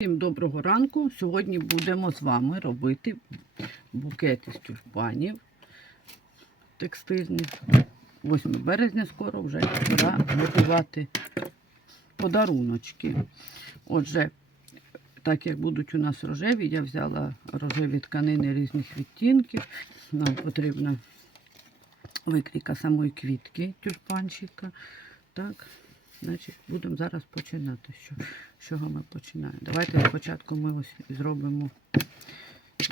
Всім доброго ранку. Сьогодні будемо з вами робити букети з тюльпанів текстильних. 8 березня скоро вже пора готувати подаруночки. Отже, так як будуть у нас рожеві, я взяла рожеві тканини різних відтінків. Нам потрібна викрійка самої квітки тюльпанчика. Так, значить, будемо зараз починати. Що, з чого ми починаємо? Давайте спочатку ми ось зробимо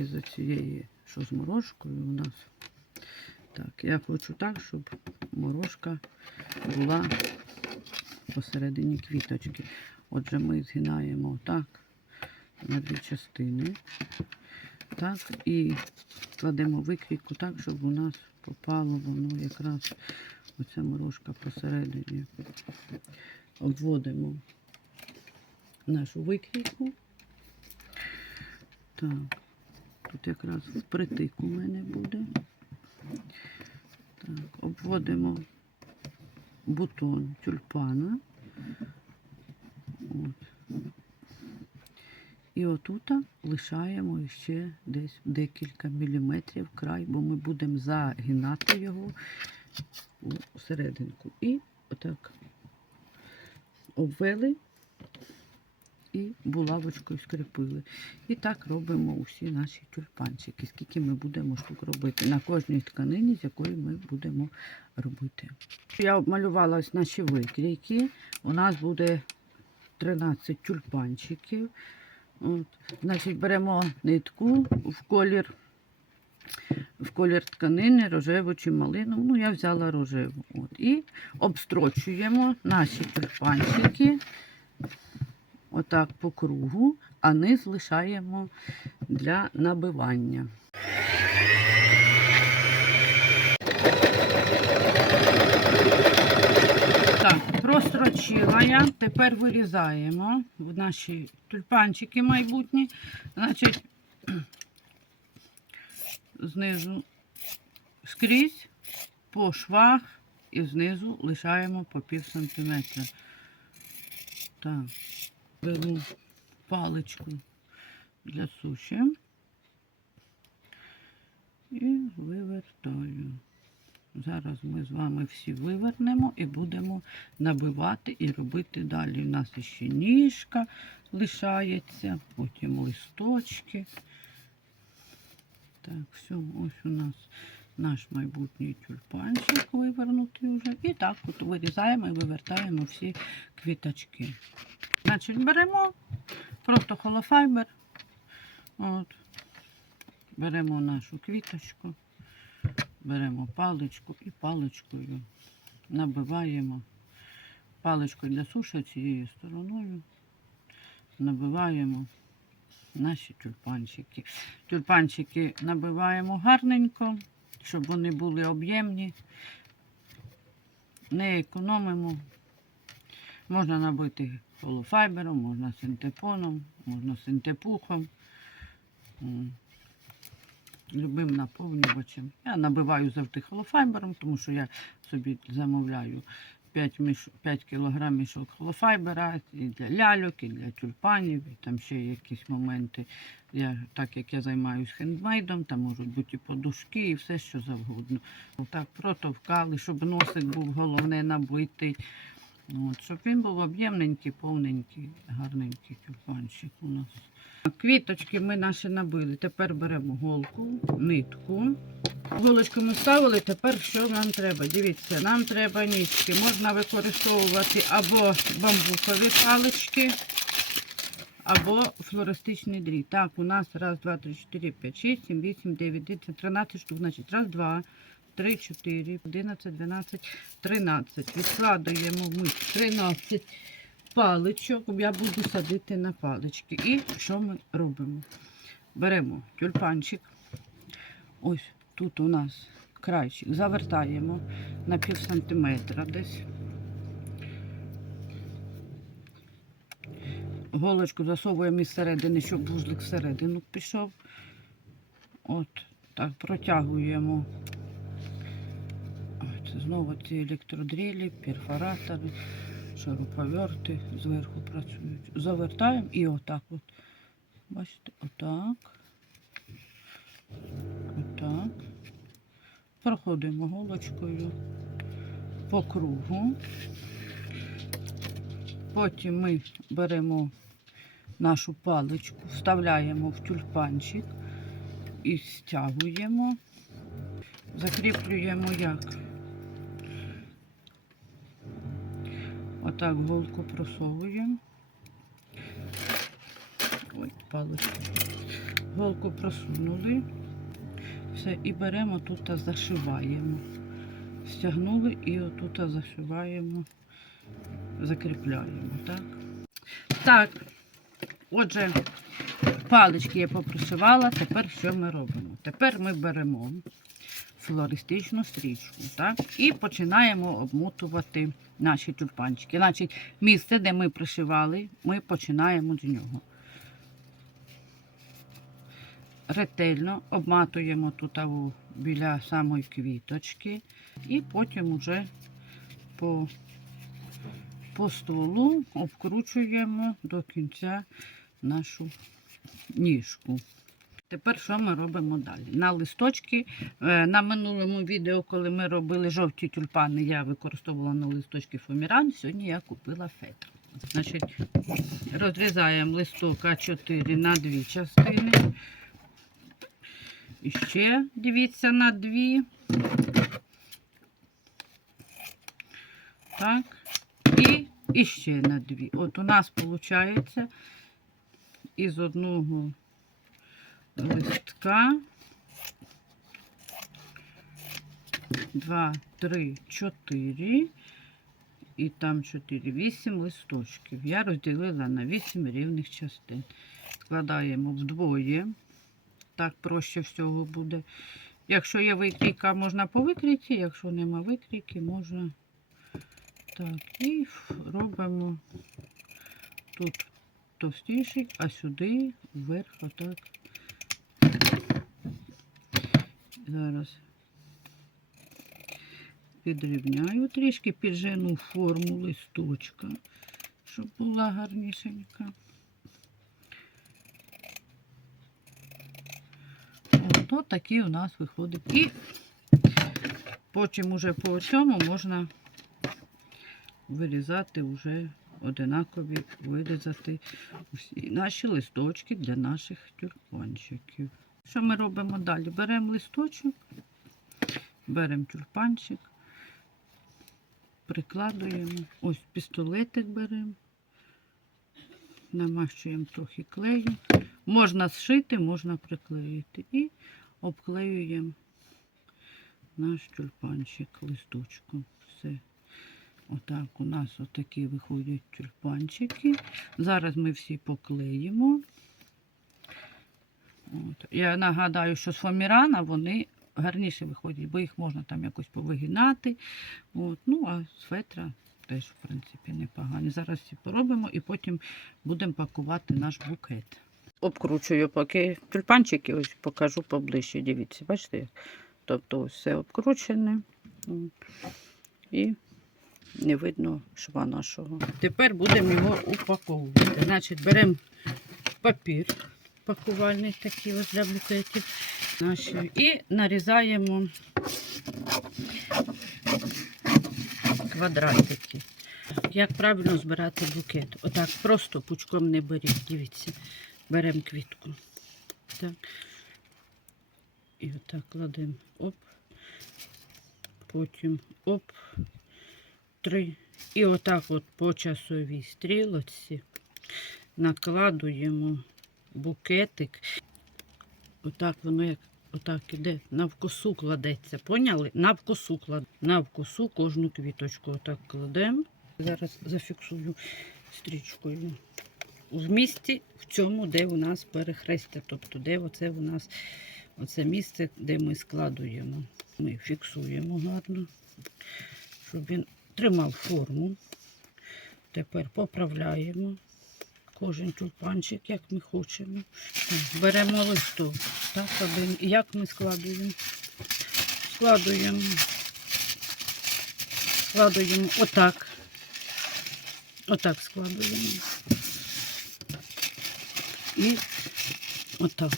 із цієї, що з морожкою у нас. Так, я хочу так, щоб морожка була посередині квіточки. Отже, ми згинаємо так на дві частини. Так, і кладемо викрійку так, щоб у нас попало воно якраз оця морожка посередині. Обводимо нашу викрійку. Так, тут якраз впритик у мене буде. Так, обводимо бутон тюльпана. От. І отут лишаємо ще десь декілька міліметрів край, бо ми будемо загинати його у серединку. І отак обвели і булавочкою скріпили. І так робимо усі наші тюльпанчики, скільки ми будемо штук робити на кожній тканині, з якої ми будемо робити. Я обмалювала наші викрійки. У нас буде 13 тюльпанчиків. От. Значить, беремо нитку в колір, в колір тканини, рожеву чи малину. Ну, я взяла рожеву. От. І обстрочуємо наші тюльпанчики отак по кругу, а низ лишаємо для набивання. Так, прострочила. Тепер вирізаємо в наші тюльпанчики майбутні. Значить, знизу скрізь по швах і знизу лишаємо по пів сантиметра. Так, беру паличку для суші і вивертаю. Зараз ми з вами всі вивернемо і будемо набивати і робити далі. У нас ще ніжка лишається, потім листочки. Так, все, ось у нас наш майбутній тюльпанчик вивернутий вже. І так от вирізаємо і вивертаємо всі квіточки. Значить, беремо просто холофайбер. От. Беремо нашу квіточку. Беремо паличку і паличкою набиваємо паличкою для суші цією стороною. Набиваємо наші тюльпанчики. Тюльпанчики набиваємо гарненько, щоб вони були об'ємні. Не економимо. Можна набити холофайбером, можна синтепоном, можна синтепухом. Любим наповнювачем. Я набиваю завжди холофайбером, тому що я собі замовляю 5, міш... 5 кг мішок холофайбера і для ляльок, і для тюльпанів, і там ще якісь моменти. Я, так як я займаюся хендмейдом, там можуть бути і подушки, і все, що завгодно. Так, протовкали, щоб носик був головне набитий. От, щоб він був об'ємненький, повненький, гарненький тюльпанчик у нас. Квіточки ми наші набили. Тепер беремо голку, нитку. Голочку ми ставили, тепер що нам треба? Дивіться, нам треба нитки. Можна використовувати або бамбукові палички, або флористичний дріт. Так, у нас раз, два, три, чотири, п'ять, шість, сім, вісім, дев'ять, десять, тринадцять штук. Значить, раз, два, три, чотири, одинадцять, дванадцять, тринадцять. Відкладуємо ми 13 паличок. Я буду садити на палички. І що ми робимо? Беремо тюльпанчик. Ось тут у нас крайчик. Завертаємо на пів сантиметра десь. Голочку засовуємо із середини, щоб вузлик всередину пішов. От так протягуємо. От, знову ці електродрілі, перфоратори. Шуруповерти зверху працюють. Завертаємо і отак от. Бачите, отак. Отак. Проходимо голочкою по кругу. Потім ми беремо нашу паличку, вставляємо в тюльпанчик і стягуємо. Закріплюємо як? Отак голку просовуємо. Ой, паличку. Голку просунули. Все, і беремо тут та зашиваємо. Стягнули і отут зашиваємо, закріпляємо, так? Так, отже, палички я попришивала, тепер що ми робимо? Тепер ми беремо флористичну стрічку, так? І починаємо обмотувати наші тюльпанчики. Значить, місце, де ми пришивали, ми починаємо з нього. Ретельно обматуємо тут біля самої квіточки, і потім уже по, по столу обкручуємо до кінця нашу ніжку. Тепер що ми робимо далі? На листочки, е, на минулому відео, коли ми робили жовті тюльпани, я використовувала на листочки фоміран. Сьогодні я купила фетр. Значить, розрізаємо листок А4 на дві частини. І ще дивіться на дві. Так. І, і ще на дві. От у нас виходить із одного листка. Два, три, чотири. І там 4, 8 листочків. Я розділила на 8 рівних частин. Складаємо вдвоє. Так проще всього буде. Якщо є викрійка, можна по викрійці, якщо нема викрійки, можна так. І робимо тут товстіший, а сюди вверх отак. Зараз підрівняю трішки, піджену форму листочка, щоб була гарнішенька. От такий у нас виходить. І потім уже по цьому можна вирізати вже одинакові, вирізати усі наші листочки для наших тюльпанчиків. Що ми робимо далі? Беремо листочок, беремо тюльпанчик, прикладуємо, ось пістолетик беремо, намащуємо трохи клею. Можна зшити, можна приклеїти. І обклеюємо наш тюльпанчик листочком. Все. Отак у нас отакі виходять тюльпанчики. Зараз ми всі поклеїмо. От. Я нагадаю, що з фомірана вони гарніше виходять, бо їх можна там якось повигинати. От. Ну, а з фетра теж, в принципі, непогані. Зараз всі поробимо і потім будемо пакувати наш букет. Обкручую поки тюльпанчики, ось покажу поближче. Дивіться, бачите? Тобто ось все обкручене. І не видно шва нашого. Тепер будемо його упаковувати. Значить, беремо папір пакувальний такий ось для букетів наші, і нарізаємо квадратики. Як правильно збирати букет? Отак просто пучком не беріть, дивіться. Беремо квітку. Так. І отак кладемо оп. Потім оп. Три. І отак от по часовій стрілочці накладуємо букетик. Отак воно як отак іде, навкосу кладеться. Поняли? Навкосу клад... Навкосу кожну квіточку отак кладемо. Зараз зафіксую стрічкою. В місці в цьому, де у нас перехрестя. Тобто, де оце у нас оце місце, де ми складуємо. Ми фіксуємо гарно, щоб він тримав форму. Тепер поправляємо кожен тюльпанчик, як ми хочемо. Беремо листок. Так, один. Як ми складуємо? Складуємо. Складуємо отак. Отак складуємо. І отак.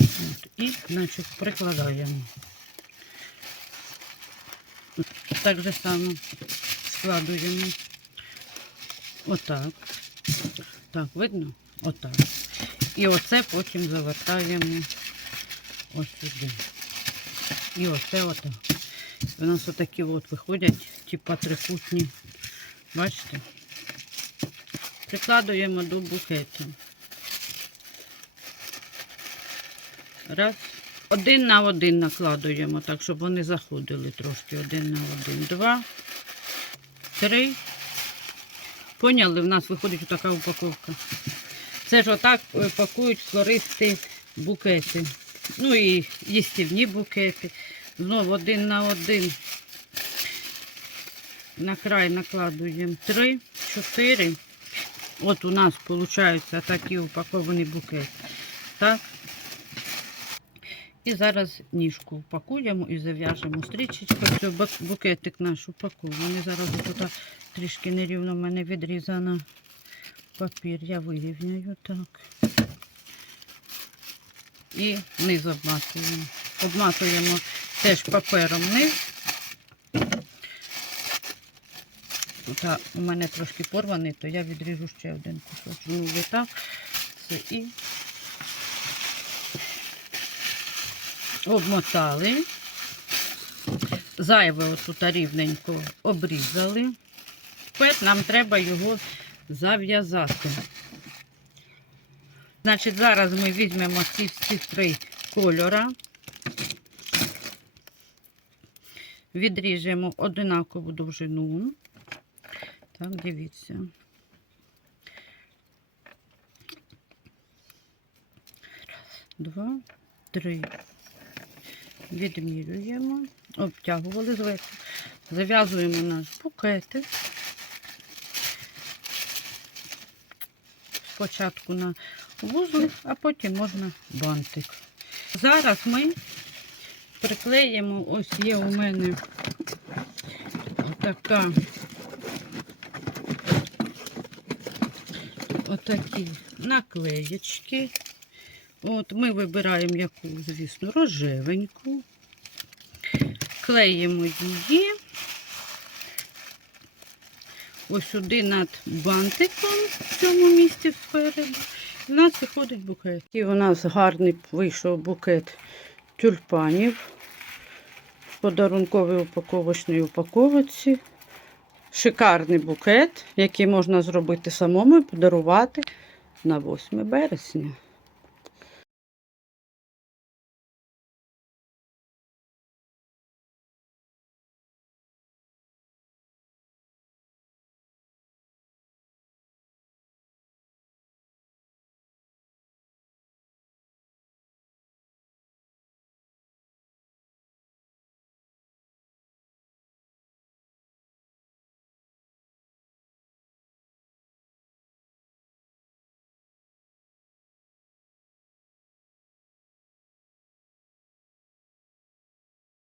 От. І, значить, прикладаємо. Так же само складуємо. Отак. Так, видно? Отак. І оце потім завертаємо ось сюди. І оце отак. У нас отакі от виходять, типа трикутні. Бачите? Прикладуємо до букету. Раз. Один на один накладуємо, так, щоб вони заходили трошки. Один на один. Два. Три. Поняли, в нас виходить така упаковка. Це ж отак е, пакують флористи букети. Ну і їстівні букети. Знову один на один. На край накладуємо три, чотири. От у нас виходить такий упакований букет. Так. І зараз ніжку упакуємо і зав'яжемо стрічечку. Все, букетик наш упакований. Зараз тут трішки нерівно в мене відрізано папір. Я вирівняю так. І низ обматуємо. Обматуємо теж папером низ. Та у мене трошки порваний, то я відріжу ще один кусочок. Ну, так. Все, і обмотали. Зайве отут рівненько обрізали. Тепер нам треба його зав'язати. Значить, зараз ми візьмемо ці всі три кольора. Відріжемо одинакову довжину. Так, дивіться. Раз, Два, три. Відмірюємо, обтягували зверху. Зав'язуємо наш букетик. Спочатку на вузлик, а потім можна бантик. Зараз ми приклеїмо, ось є у мене така отакі наклеєчки. От ми вибираємо яку, звісно, рожевеньку, клеїмо її ось сюди над бантиком в цьому місці спереду. І в нас виходить букет. І у нас гарний вийшов букет тюльпанів в подарунковій упаковочній упаковці. Шикарний букет, який можна зробити самому і подарувати на 8 березня.